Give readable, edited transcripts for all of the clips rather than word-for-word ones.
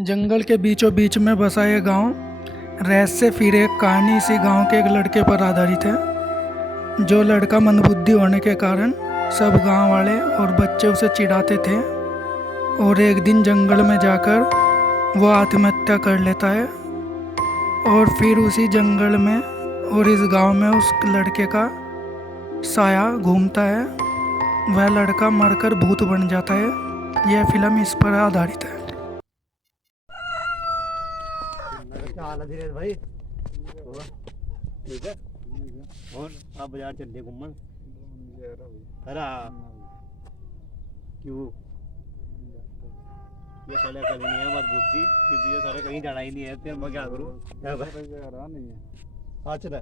जंगल के बीचों बीच में बसा ये गांव रहस्य से फिर एक कहानी इसी गांव के एक लड़के पर आधारित है। जो लड़का मंदबुद्धि होने के कारण सब गांव वाले और बच्चे उसे चिढ़ाते थे और एक दिन जंगल में जाकर वो आत्महत्या कर लेता है और फिर उसी जंगल में और इस गांव में उस लड़के का साया घूमता है। वह लड़का मरकर भूत बन जाता है। यह फिल्म इस पर आधारित है। क्या हाल है धीरज भाई? ठीक है। और आप बाजार चल रहे घूमन? अरे क्यों? ये साले कहीं नहीं है, मत बुद्धि क्योंकि ये साले कहीं जाना ही नहीं है, फिर मैं क्या करूं? नहीं है आज चल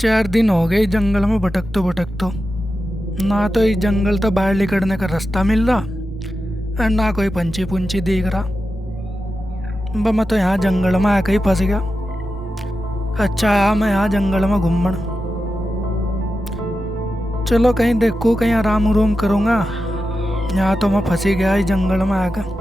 3-4 दिन हो गए जंगल में भटकतो ना तो इस जंगल तो बाहर निकलने का रास्ता मिल रहा और ना कोई पंछी पुंछी दिख रहा। मैं तो यहाँ जंगल में आके ही फंस गया। अच्छा आया मैं यहाँ जंगल में घूमण। चलो कहीं देखूँ, कहीं आराम उरूम करूँगा। यहाँ तो मैं फंसी गया इस जंगल में आकर।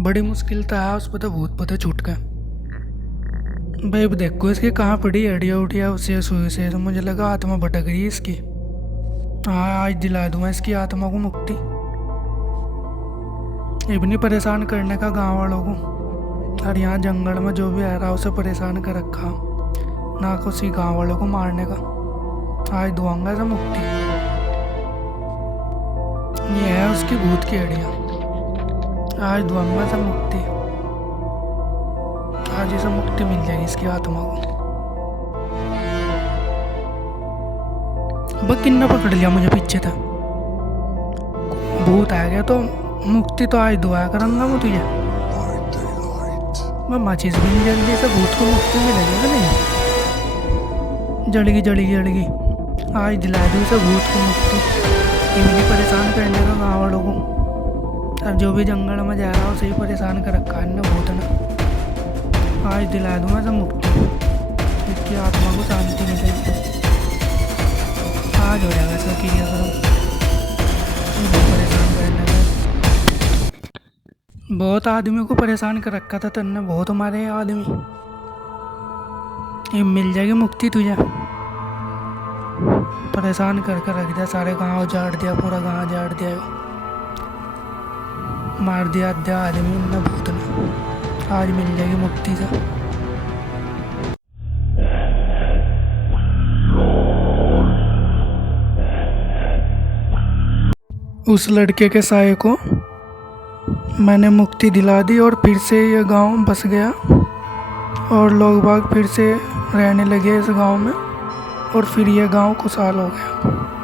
बड़ी मुश्किल था उस पर तो भूत पता छूट गया। भाई अब देखो इसकी कहाँ पड़ी हड्डिया उडिया उसे सुई से, तो मुझे लगा आत्मा भटक रही है इसकी। हाँ आज दिला दूंगा इसकी आत्मा को मुक्ति। इतनी परेशान करने का गांव वालों को, और यहाँ जंगल में जो भी आ रहा उसे परेशान कर रखा, ना किसी गांव वालों को मारने का। आज दुआंगा से मुक्ति। ये है उसकी भूत की हड्डियाँ। आज दुआंगा से मुक्ति। आज जी से मुक्ति मिल जाएगी इसकी आत्मा को। बस किन्ना पकड़ लिया मुझे पीछे था, भूत आ गया तो मुक्ति तो आज दुआ करूंगा मैं तुझे। मैं माचिस भी नहीं जल्दी से भूत को मुक्ति मिलेगी कि नहीं? जड़गी जड़गी जड़गी, आज दिला दूँ से भूत को मुक्ति। इन्हें परेशान करने का गाँव वालों को, अब जो भी जंगल में जा रहा हो सही परेशान कर रखा है ना भूत ने। आज दिला दूंगा सब मुक्ति, इसकी आत्मा को शांति मिलेगी। आज हो जाएगा इसका क्रियाक्रम। परेशान करने का बहुत आदमी को परेशान कर रखा था तन्ने, बहुत हमारे आदमी। ये मिल जाएगी मुक्ति तुझे। परेशान करके रख दिया, सारे गांव उजाड़ दिया, पूरा गांव उजाड़ दिया, मार दिया आधा आदमी ने भूत ने। आज मिल जाएगी मुक्ति से। उस लड़के के साये को मैंने मुक्ति दिला दी और फिर से ये गांव बस गया और लोग बाग फिर से रहने लगे इस गांव में और फिर ये गांव खुशहाल हो गया।